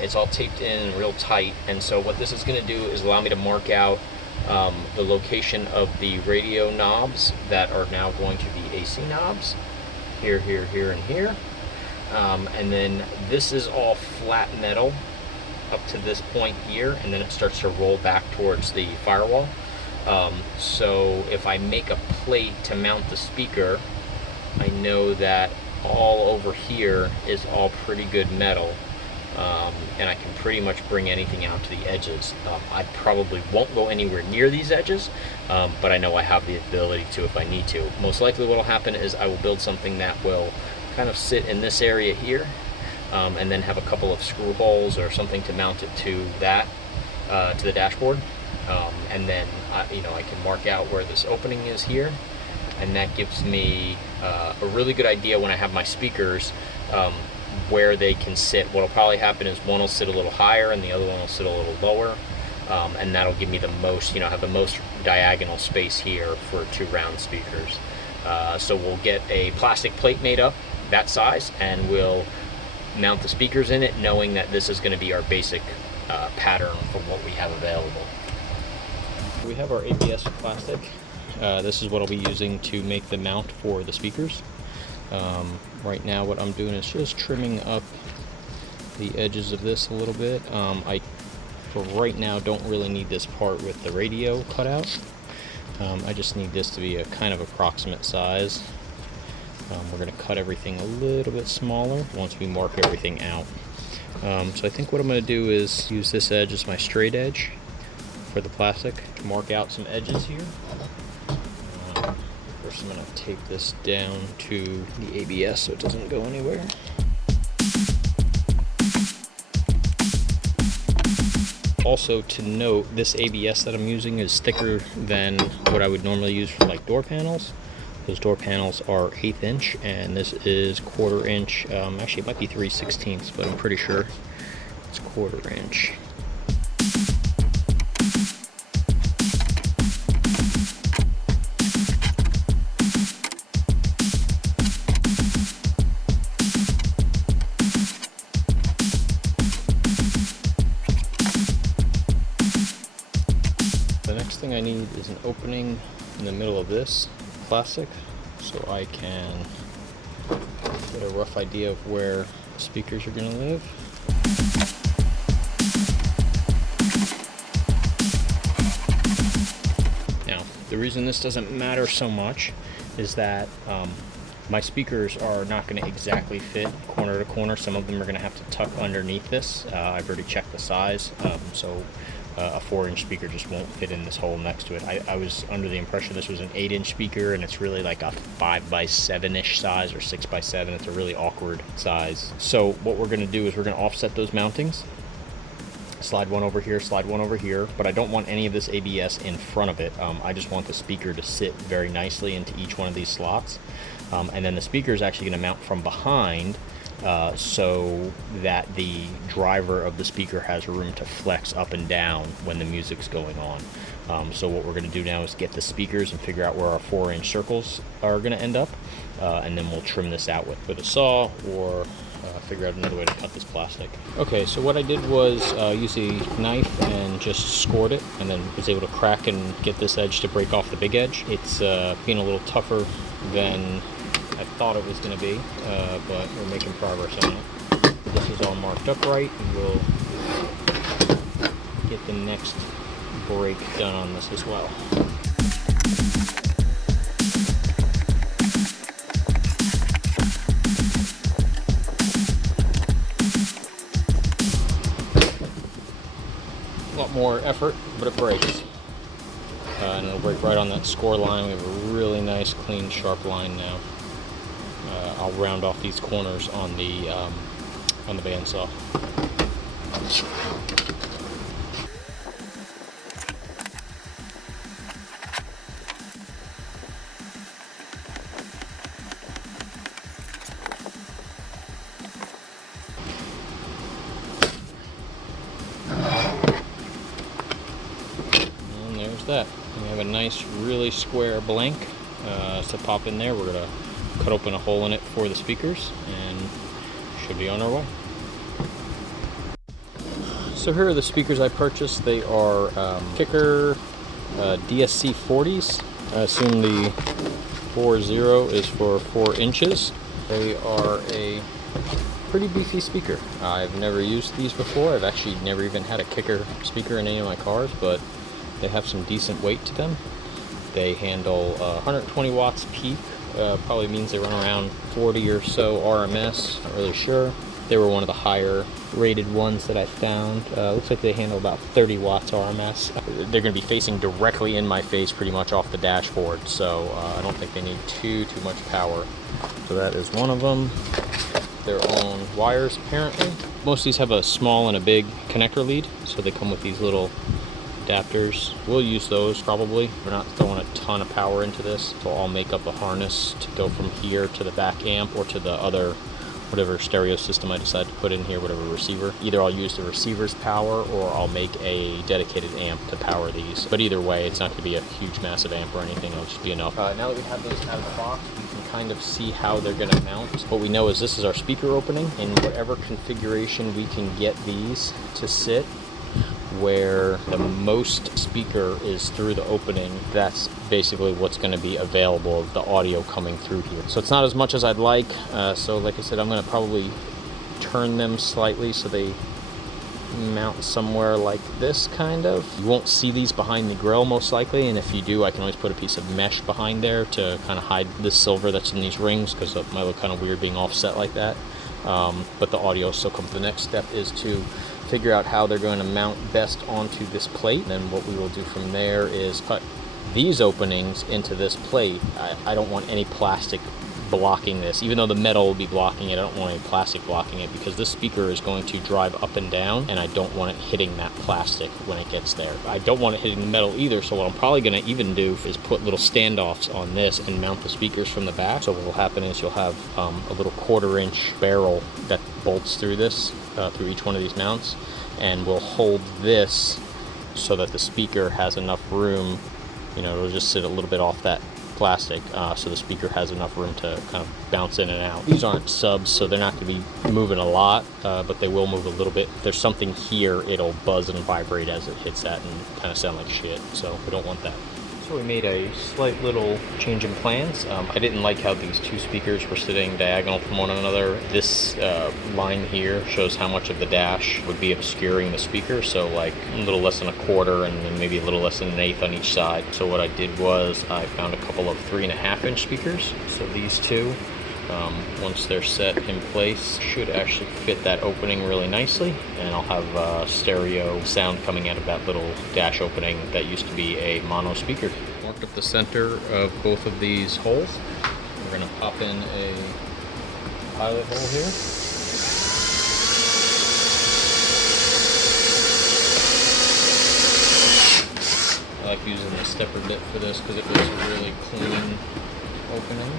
It's all taped in real tight, and so what this is going to do is allow me to mark out the location of the radio knobs that are now going to be AC knobs. Here, here, here, and here. And then this is all flat metal up to this point here, and then it starts to roll back towards the firewall. So if I make a plate to mount the speaker, I know that all over here is all pretty good metal, and I can pretty much bring anything out to the edges. I probably won't go anywhere near these edges, but I know I have the ability to if I need to. Most likely what will happen is I will build something that will kind of sit in this area here, and then have a couple of screw holes or something to mount it to that, to the dashboard. And then I can mark out where this opening is here, and that gives me a really good idea when I have my speakers where they can sit. What'll probably happen is one will sit a little higher and the other one will sit a little lower, and that'll give me the most, have the most diagonal space here for 2 round speakers. So we'll get a plastic plate made up that size, and we'll mount the speakers in it, knowing that this is going to be our basic pattern for what we have available. We have our ABS plastic. This is what I'll be using to make the mount for the speakers. Right now what I'm doing is just trimming up the edges of this a little bit. I, for right now, don't really need this part with the radio cut out. I just need this to be a kind of approximate size. We're going to cut everything a little bit smaller once we mark everything out. So I think what I'm going to do is use this edge as my straight edge for the plastic to mark out some edges here. First I'm going to tape this down to the ABS so it doesn't go anywhere. Also to note, this ABS that I'm using is thicker than what I would normally use for like door panels. Those door panels are 1/8 inch, and this is 1/4 inch. Actually, it might be 3/16, but I'm pretty sure it's 1/4 inch. The next thing I need is an opening in the middle of this plastic so I can get a rough idea of where the speakers are going to live. Now, the reason this doesn't matter so much is that my speakers are not going to exactly fit corner to corner. Some of them are going to have to tuck underneath this. I've already checked the size, so a 4-inch speaker just won't fit in this hole next to it. I was under the impression this was an 8-inch speaker, and it's really like a 5x7-ish size or 6x7. It's a really awkward size. So what we're going to do is we're going to offset those mountings. Slide one over here, slide one over here, but I don't want any of this ABS in front of it. I just want the speaker to sit very nicely into each one of these slots. And then the speaker is actually going to mount from behind, so that the driver of the speaker has room to flex up and down when the music's going on. So what we're going to do now is get the speakers and figure out where our 4-inch circles are going to end up, and then we'll trim this out with a saw or figure out another way to cut this plastic. Okay, so what I did was use a knife and just scored it, and then was able to crack and get this edge to break off the big edge. It's being a little tougher than I thought it was going to be, but we're making progress on it. This is all marked up right, and we'll get the next break done on this as well. A lot more effort, but it breaks. And it'll break right on that score line. We have a really nice, clean, sharp line now. I'll round off these corners on the bandsaw. And there's that. We have a nice, really square blank to pop in there. We're going to cut open a hole in it for the speakers and should be on our way. So here are the speakers I purchased. They are Kicker DSC 40s. I assume the 40 is for 4 inches. They are a pretty beefy speaker. I've never used these before. I've actually never even had a Kicker speaker in any of my cars, but they have some decent weight to them. They handle 120 watts peak. Probably means they run around 40 or so RMS. Not really sure. They were one of the higher rated ones that I found. Looks like they handle about 30 watts RMS. They're going to be facing directly in my face pretty much off the dashboard, so I don't think they need too much power. So that is one of them. Their own wires apparently. Most of these have a small and a big connector lead, so they come with these little adapters. We'll use those probably. We're not throwing a ton of power into this, so I'll make up a harness to go from here to the back amp or to the other whatever stereo system I decide to put in here, whatever receiver. Either I'll use the receiver's power or I'll make a dedicated amp to power these. But either way, it's not going to be a huge massive amp or anything, it'll just be enough. Now that we have those out of the box, we can kind of see how they're going to mount. What we know is this is our speaker opening. In whatever configuration we can get these to sit, where the most speaker is through the opening, that's basically what's going to be available of the audio coming through here. So it's not as much as I'd like, so like I said, I'm going to probably turn them slightly so they mount somewhere like this kind of. You won't see these behind the grill most likely, and if you do, I can always put a piece of mesh behind there to kind of hide the silver that's in these rings, because it might look kind of weird being offset like that. But the audio still comes. The next step is to figure out how they're going to mount best onto this plate. And then what we will do from there is cut these openings into this plate. I don't want any plastic blocking this. Even though the metal will be blocking it, I don't want any plastic blocking it, because this speaker is going to drive up and down, and I don't want it hitting that plastic when it gets there. I don't want it hitting the metal either, so what I'm probably going to even do is put little standoffs on this and mount the speakers from the back. So what will happen is you'll have a little 1/4-inch barrel that bolts through this, through each one of these mounts, and we'll hold this so that the speaker has enough room, you know, it'll just sit a little bit off that plastic, so the speaker has enough room to kind of bounce in and out. These aren't subs, so they're not going to be moving a lot, but they will move a little bit. If there's something here, it'll buzz and vibrate as it hits that and kind of sound like shit, so we don't want that. So we made a slight little change in plans. I didn't like how these two speakers were sitting diagonal from one another. This line here shows how much of the dash would be obscuring the speaker, so like a little less than 1/4 and then maybe a little less than 1/8 on each side. So what I did was I found a couple of 3.5-inch speakers. So these two, once they're set in place, should actually fit that opening really nicely, and I'll have stereo sound coming out of that little dash opening that used to be a mono speaker. Marked up the center of both of these holes. We're going to pop in a pilot hole here. I like using the stepper bit for this because it was a really clean opening.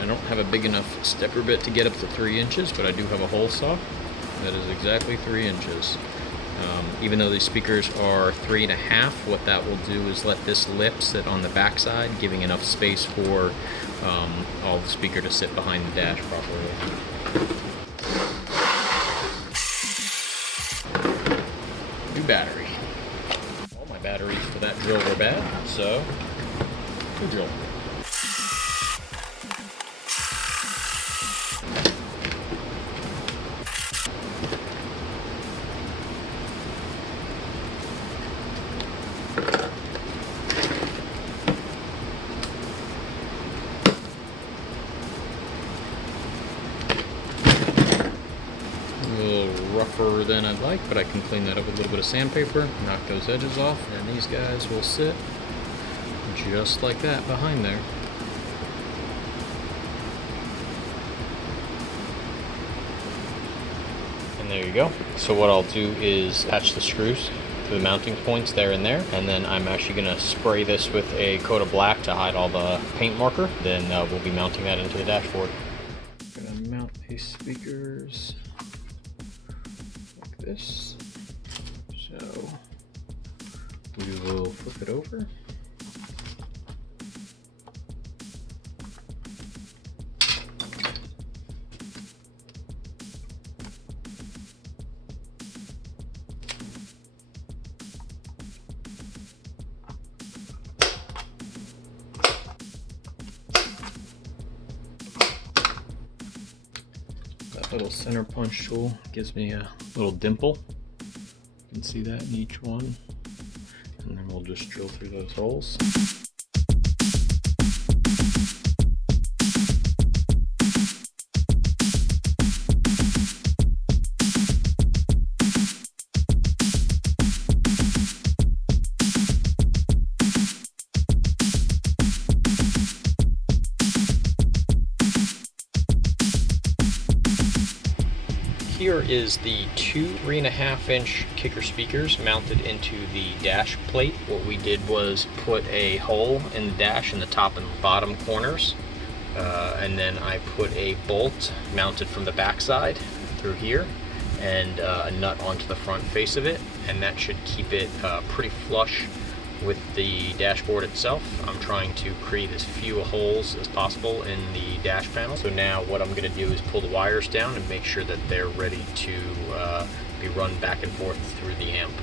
I don't have a big enough stepper bit to get up to 3 inches, but I do have a hole saw that is exactly 3 inches. Even though these speakers are 3.5, what that will do is let this lip sit on the back side, giving enough space for all the speaker to sit behind the dash properly. New battery. All my batteries for that drill were bad, so new drill. Rougher than I'd like, but I can clean that up with a little bit of sandpaper, knock those edges off, and these guys will sit just like that behind there. And there you go. So what I'll do is attach the screws to the mounting points there and there, and then I'm actually going to spray this with a coat of black to hide all the paint marker. Then we'll be mounting that into the dashboard. I'm going to mount these speakers this. So we will flip it over. little center punch tool gives me a little dimple. You can see that in each one. And then we'll just drill through those holes. Here is the two 3.5-inch kicker speakers mounted into the dash plate. What we did was put a hole in the dash in the top and bottom corners, and then I put a bolt mounted from the back side through here, and a nut onto the front face of it, and that should keep it pretty flush with the dashboard itself. I'm trying to create as few holes as possible in the dash panel. So now what I'm going to do is pull the wires down and make sure that they're ready to be run back and forth through the amp.